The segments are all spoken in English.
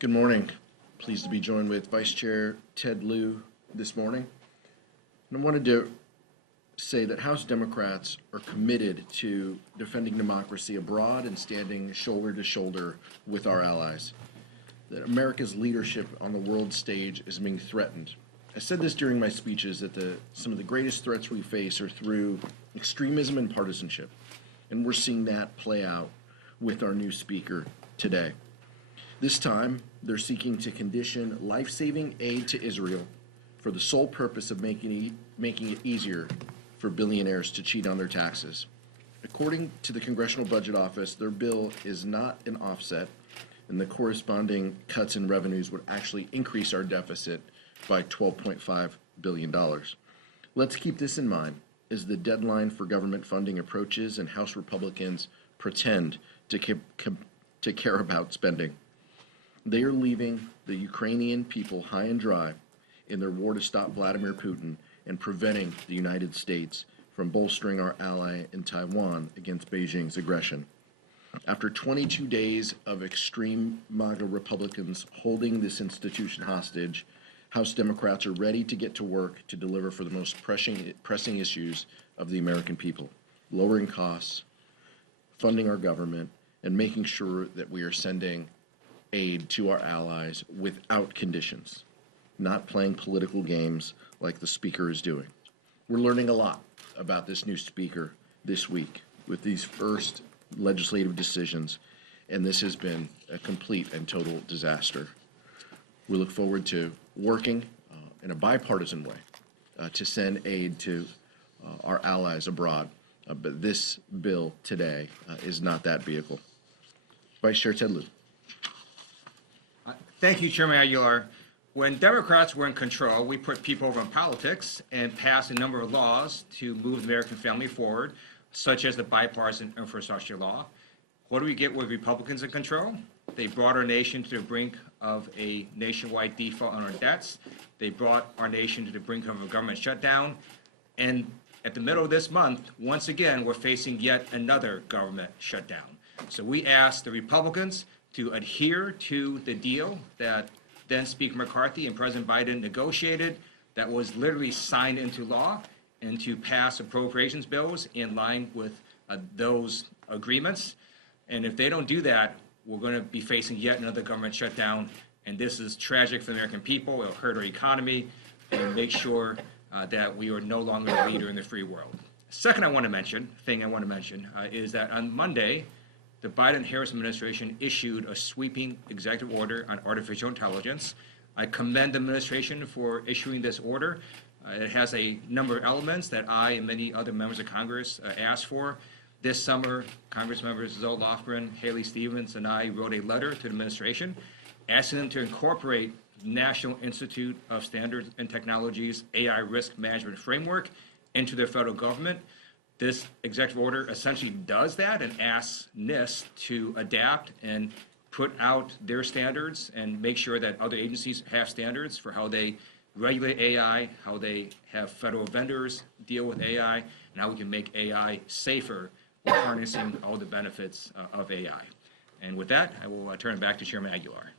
Good morning. Pleased to be joined with Vice Chair Ted Lieu this morning. And I wanted to say that House Democrats are committed to defending democracy abroad and standing shoulder to shoulder with our allies. That America's leadership on the world stage is being threatened. I said this during my speeches that some of the greatest threats we face are through extremism and partisanship. And we're seeing that play out with our new speaker today. This time, they're seeking to condition life-saving aid to Israel for the sole purpose of making it easier for billionaires to cheat on their taxes. According to the Congressional Budget Office, their bill is not an offset, and the corresponding cuts in revenues would actually increase our deficit by $12.5 billion. Let's keep this in mind as the deadline for government funding approaches and House Republicans pretend to care about spending. They are leaving the Ukrainian people high and dry in their war to stop Vladimir Putin and preventing the United States from bolstering our ally in Taiwan against Beijing's aggression. After 22 days of extreme MAGA Republicans holding this institution hostage, House Democrats are ready to get to work to deliver for the most pressing issues of the American people, lowering costs, funding our government, and making sure that we are sending aid to our allies without conditions, not playing political games like the speaker is doing. We're learning a lot about this new speaker this week with these first legislative decisions, and this has been a complete and total disaster. We look forward to working in a bipartisan way to send aid to our allies abroad, but this bill today is not that vehicle. Vice Chair Ted Lieu. Thank you, Chairman Aguilar. When Democrats were in control, we put people over in politics and passed a number of laws to move the American family forward, such as the bipartisan infrastructure law. What do we get with Republicans in control? They brought our nation to the brink of a nationwide default on our debts. They brought our nation to the brink of a government shutdown. And at the middle of this month, once again, we're facing yet another government shutdown. So we asked the Republicans to adhere to the deal that then Speaker McCarthy and President Biden negotiated that was literally signed into law, and to pass appropriations bills in line with those agreements. And if they don't do that, we're going to be facing yet another government shutdown, and this is tragic for the American people. It'll hurt our economy and make sure that we are no longer a leader in the free world. Second thing I want to mention is that on Monday, the Biden-Harris administration issued a sweeping executive order on artificial intelligence. I commend the administration for issuing this order. It has a number of elements that I and many other members of Congress asked for. This summer, Congress members Zoe Lofgren, Haley Stevens, and I wrote a letter to the administration asking them to incorporate National Institute of Standards and Technology's AI risk management framework into their federal government. This executive order essentially does that and asks NIST to adapt and put out their standards and make sure that other agencies have standards for how they regulate AI, how they have federal vendors deal with AI, and how we can make AI safer while harnessing all the benefits of AI. And with that, I will turn it back to Chairman Aguilar.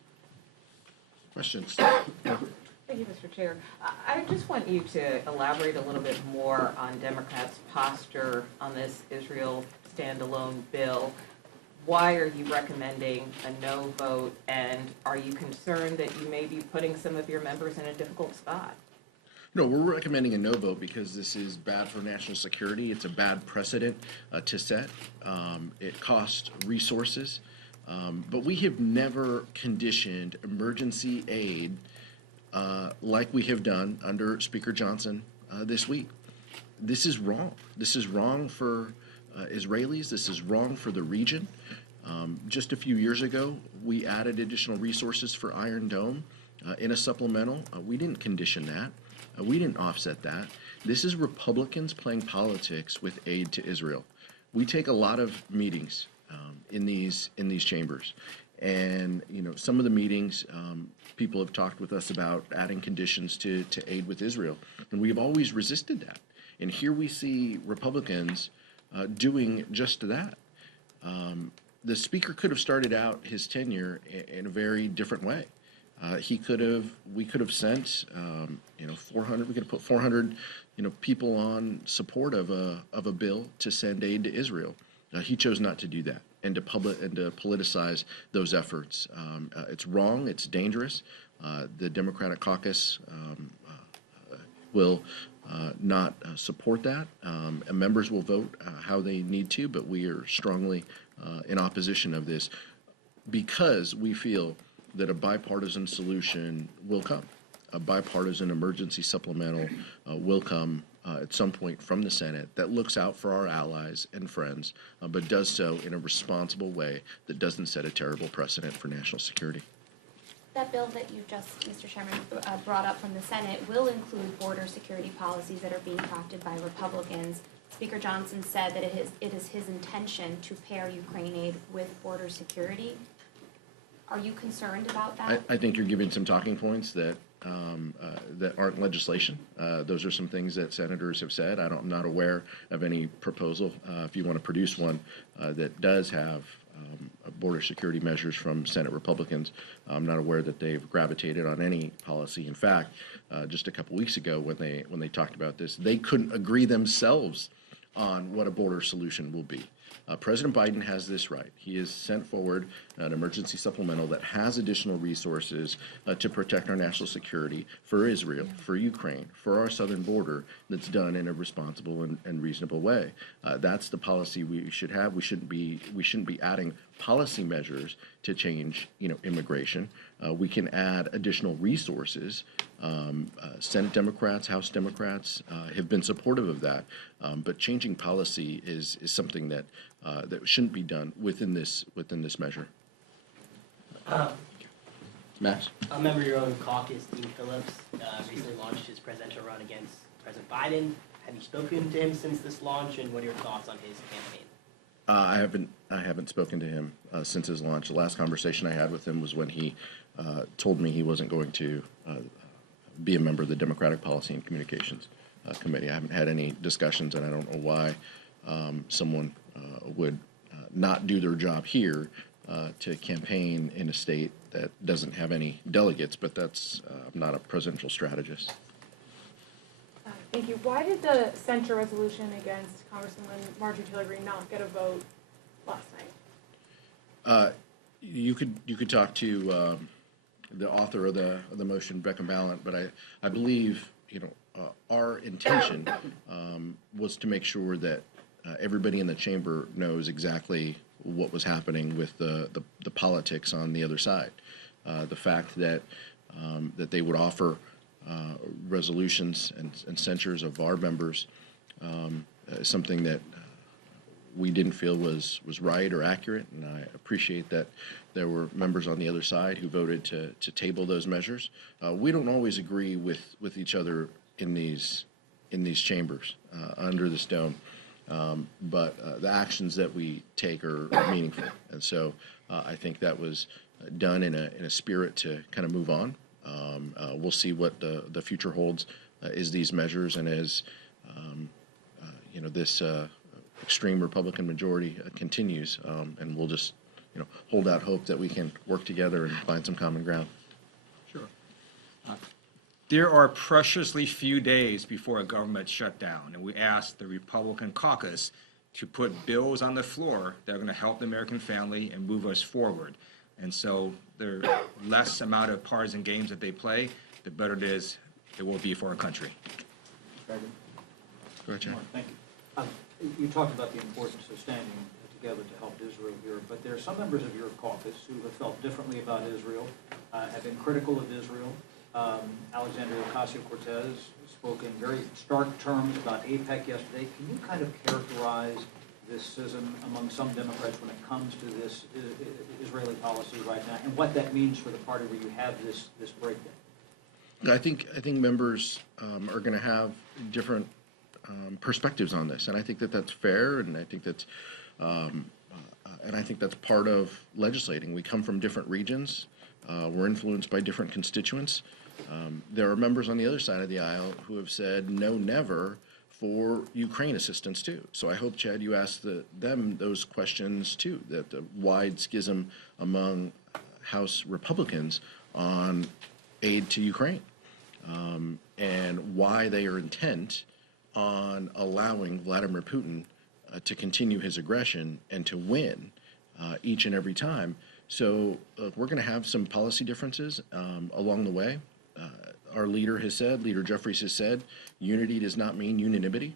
Questions? Thank you, Mr. Chair. I just want you to elaborate a little bit more on Democrats' posture on this Israel standalone bill. Why are you recommending a no vote, and are you concerned that you may be putting some of your members in a difficult spot? No, we're recommending a no vote because this is bad for national security. It's a bad precedent to set. It costs resources. But we have never conditioned emergency aid like we have done under Speaker Johnson this week. This is wrong. This is wrong for Israelis. This is wrong for the region. Just a few years ago, we added additional resources for Iron Dome in a supplemental. We didn't condition that. We didn't offset that. This is Republicans playing politics with aid to Israel. We take a lot of meetings in these chambers. And, you know, some of the meetings, people have talked with us about adding conditions to aid with Israel. And we have always resisted that. And here we see Republicans doing just that. the speaker could have started out his tenure in a very different way. We could have sent, 400. We could have put 400, people on support of a bill to send aid to Israel. He chose not to do that and to politicize those efforts. It's wrong. It's dangerous. The Democratic caucus will not support that. And members will vote how they need to, but we are strongly in opposition of this because we feel that a bipartisan solution will come. A bipartisan emergency supplemental will come at some point from the Senate that looks out for our allies and friends, but does so in a responsible way that doesn't set a terrible precedent for national security. That bill that you just, Mr. Chairman, brought up from the Senate will include border security policies that are being crafted by Republicans. Speaker Johnson said that it is his intention to pair Ukraine aid with border security. Are you concerned about that? I think you're giving some talking points that aren't legislation. Those are some things that senators have said. I'm not aware of any proposal. If you want to produce one that does have border security measures from Senate Republicans, I'm not aware that they've gravitated on any policy. In fact, just a couple weeks ago when they talked about this, they couldn't agree themselves on what a border solution will be. President Biden has this right. He has sent forward an emergency supplemental that has additional resources to protect our national security for Israel, for Ukraine, for our southern border that's done in a responsible and reasonable way. That's the policy we should have. We shouldn't be adding policy measures to change, immigration. We can add additional resources. Senate Democrats, House Democrats have been supportive of that, but changing policy is something that shouldn't be done within this measure. Max? A member of your own caucus, Dean Phillips, recently launched his presidential run against President Biden. Have you spoken to him since this launch, and what are your thoughts on his campaign? I haven't spoken to him since his launch. The last conversation I had with him was when he told me he wasn't going to be a member of the Democratic Policy and Communications Committee. I haven't had any discussions, and I don't know why someone would not do their job here to campaign in a state that doesn't have any delegates, but that's I'm not a presidential strategist. Thank you. Why did the censure resolution against Congresswoman Marjorie Taylor Greene not get a vote last night? You could talk to the author of the motion, Beckham Ballant, but I believe our intention was to make sure that everybody in the chamber knows exactly what was happening with the politics on the other side. The fact that they would offer resolutions and censures of our members is something that we didn't feel was right or accurate, and I appreciate that there were members on the other side who voted to table those measures. We don't always agree with each other in these chambers under this dome, but the actions that we take are meaningful, and so I think that was done in a spirit to kind of move on. We'll see what the future holds as these measures and as this extreme Republican majority continues, and we'll just hold out hope that we can work together and find some common ground. Sure. There are preciously few days before a government shutdown, and we ask the Republican caucus to put bills on the floor that are going to help the American family and move us forward. And so the less amount of partisan games that they play, the better it will be for our country. Go ahead, Chair. Thank you. You talked about the importance of standing together to help Israel here, but there are some members of your caucus who have felt differently about Israel, have been critical of Israel. Alexandria Ocasio-Cortez spoke in very stark terms about AIPAC yesterday. Can you kind of characterize this schism among some Democrats when it comes to this Israeli policy right now, and what that means for the party where you have this breakdown? I think members are going to have different perspectives on this, and I think that's fair, and I think that's part of legislating. We come from different regions. We're influenced by different constituents. There are members on the other side of the aisle who have said no, never for Ukraine assistance too. So I hope, Chad, you ask them those questions too, that the wide schism among House Republicans on aid to Ukraine, and why they are intent on allowing Vladimir Putin to continue his aggression and to win each and every time. So we're going to have some policy differences along the way. Our leader Jeffries has said, unity does not mean unanimity.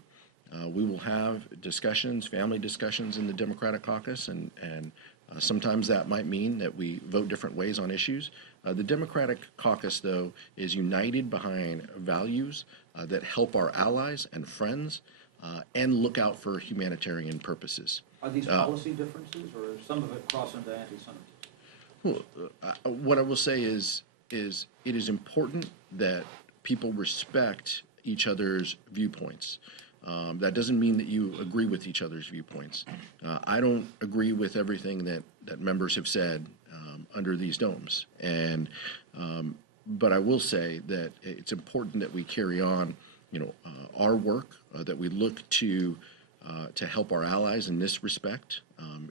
We will have discussions, family discussions in the Democratic caucus, and sometimes that might mean that we vote different ways on issues. The Democratic caucus, though, is united behind values that help our allies and friends and look out for humanitarian purposes. Are these policy differences, or some of it cross into anti-Semitism? Well, what I will say is it is important that people respect each other's viewpoints. That doesn't mean that you agree with each other's viewpoints. I don't agree with everything that members have said under these domes, but I will say that it's important that we carry on, our work, that we look to help our allies in this respect,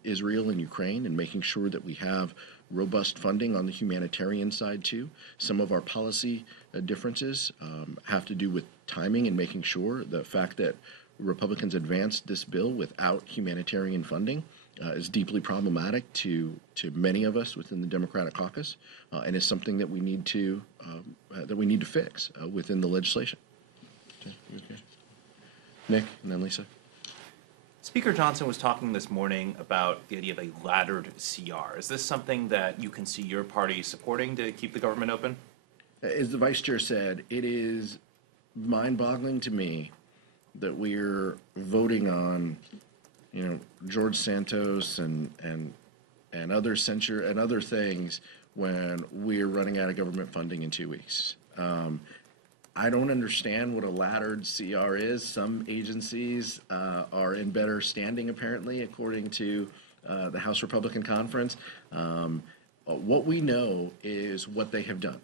Israel and Ukraine, and making sure that we have robust funding on the humanitarian side too. Some of our policy differences have to do with timing and making sure. The fact that Republicans advanced this bill without humanitarian funding is deeply problematic to many of us within the Democratic caucus, and is something that we need to fix within the legislation. Okay. Nick, and then Lisa. Speaker Johnson was talking this morning about the idea of a laddered CR. Is this something that you can see your party supporting to keep the government open? As the vice chair said, it is mind-boggling to me that we're voting on, George Santos and other censure and other things when we're running out of government funding in 2 weeks. I don't understand what a laddered CR is. Some agencies are in better standing, apparently, according to the House Republican Conference. What we know is what they have done.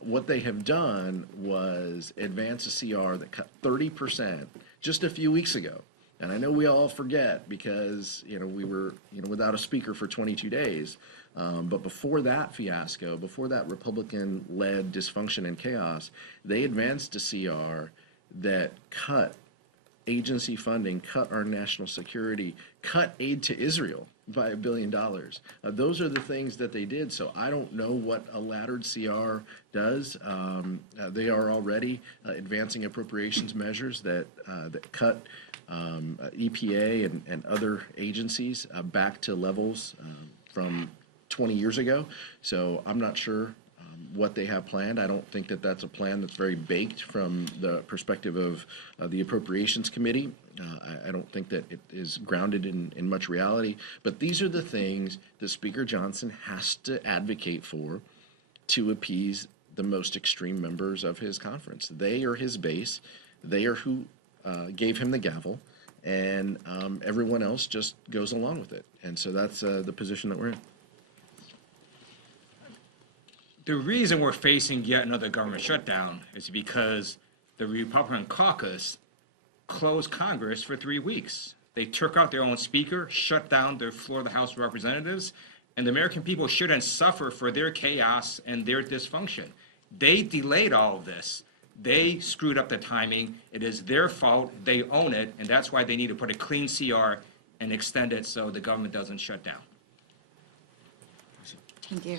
What they have done was advance a CR that cut 30% just a few weeks ago. And I know we all forget because, we were, without a speaker for 22 days. But before that fiasco, before that Republican-led dysfunction and chaos, they advanced a CR that cut agency funding, cut our national security, cut aid to Israel by $1 billion. Those are the things that they did. So I don't know what a laddered CR does. They are already advancing appropriations measures that cut EPA and other agencies back to levels from 20 years ago. So I'm not sure what they have planned. I don't think that that's a plan that's very baked from the perspective of the Appropriations Committee. I don't think that it is grounded in much reality. But these are the things that Speaker Johnson has to advocate for to appease the most extreme members of his conference. They are his base. They are who gave him the gavel. And everyone else just goes along with it. And so that's the position that we're in. The reason we're facing yet another government shutdown is because the Republican caucus closed Congress for 3 weeks. They took out their own speaker, shut down the floor of the House of Representatives, and the American people shouldn't suffer for their chaos and their dysfunction. They delayed all of this. They screwed up the timing. It is their fault. They own it, and that's why they need to put a clean CR and extend it so the government doesn't shut down. Thank you.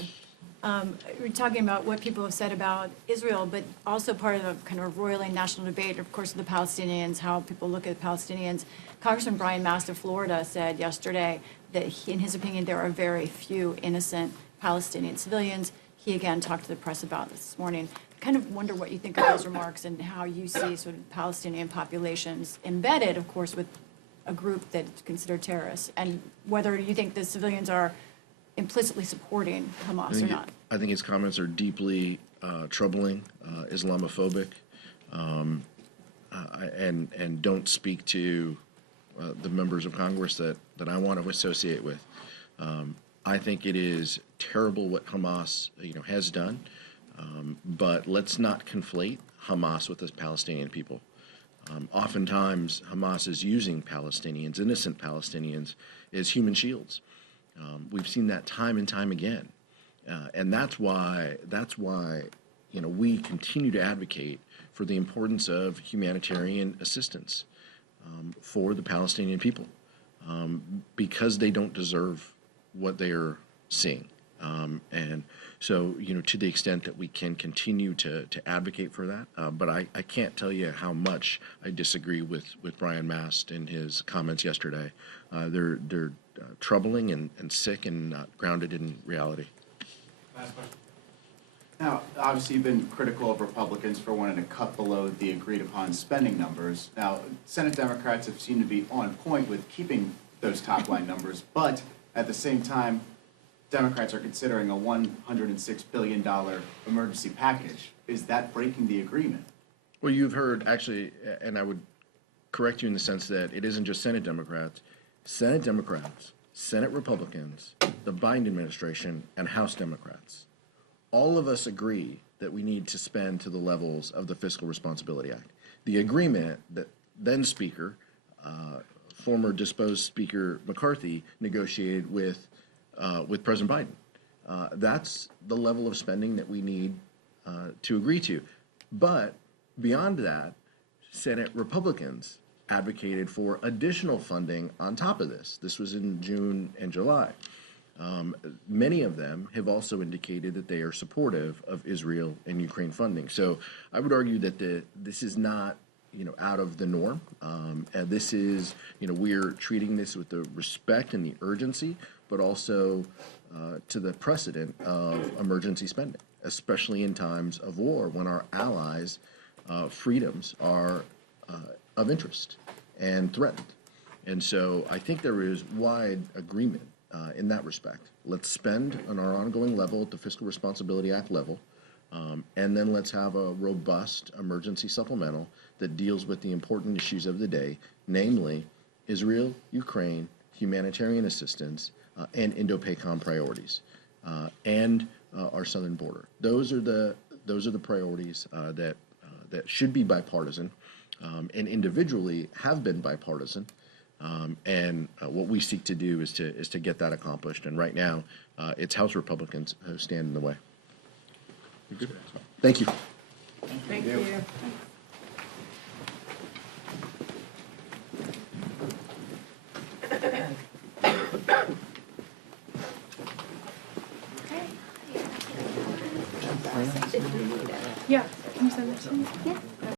We're talking about what people have said about Israel, but also part of the kind of roiling national debate, of course, the Palestinians, how people look at Palestinians. Congressman Brian Mast of Florida said yesterday that in his opinion, there are very few innocent Palestinian civilians. He again talked to the press about this morning. Kind of wonder what you think of those remarks and how you see sort of Palestinian populations embedded, of course, with a group that's considered terrorists, and whether you think the civilians are implicitly supporting Hamas or not. I think his comments are deeply troubling, Islamophobic, and don't speak to the members of Congress that I want to associate with. I think it is terrible what Hamas has done, but let's not conflate Hamas with the Palestinian people. Oftentimes, Hamas is using Palestinians, innocent Palestinians, as human shields. We've seen that time and time again, and that's why we continue to advocate for the importance of humanitarian assistance for the Palestinian people, because they don't deserve what they are seeing. And so, to the extent that we can continue to advocate for that, but I can't tell you how much I disagree with Brian Mast and his comments yesterday. They're troubling and sick and not grounded in reality. Last question. Now, obviously, you've been critical of Republicans for wanting to cut below the agreed-upon spending numbers. Now, Senate Democrats have seemed to be on point with keeping those top-line numbers, but at the same time, Democrats are considering a $106 billion emergency package. Is that breaking the agreement? Well, you've heard, actually, and I would correct you in the sense that it isn't just Senate Democrats, Senate Republicans, the Biden administration, and House Democrats. All of us agree that we need to spend to the levels of the Fiscal Responsibility Act. The agreement that then Speaker, former disposed Speaker McCarthy, negotiated with President Biden. That's the level of spending that we need to agree to. But beyond that, Senate Republicans advocated for additional funding on top of this. This was in June and July. Many of them have also indicated that they are supportive of Israel and Ukraine funding. So I would argue that this is not out of the norm. And this is, we're treating this with the respect and the urgency, but also to the precedent of emergency spending, especially in times of war when our allies' freedoms are of interest and threatened. And so I think there is wide agreement in that respect. Let's spend on our ongoing level at the Fiscal Responsibility Act level, and then let's have a robust emergency supplemental that deals with the important issues of the day, namely Israel, Ukraine, humanitarian assistance, and Indo-PACOM priorities, and our southern border. Those are the priorities that should be bipartisan, and individually have been bipartisan. And what we seek to do is to get that accomplished. And right now, it's House Republicans who stand in the way. Thank you. Thank you. Yeah, can you send this to me? Yeah.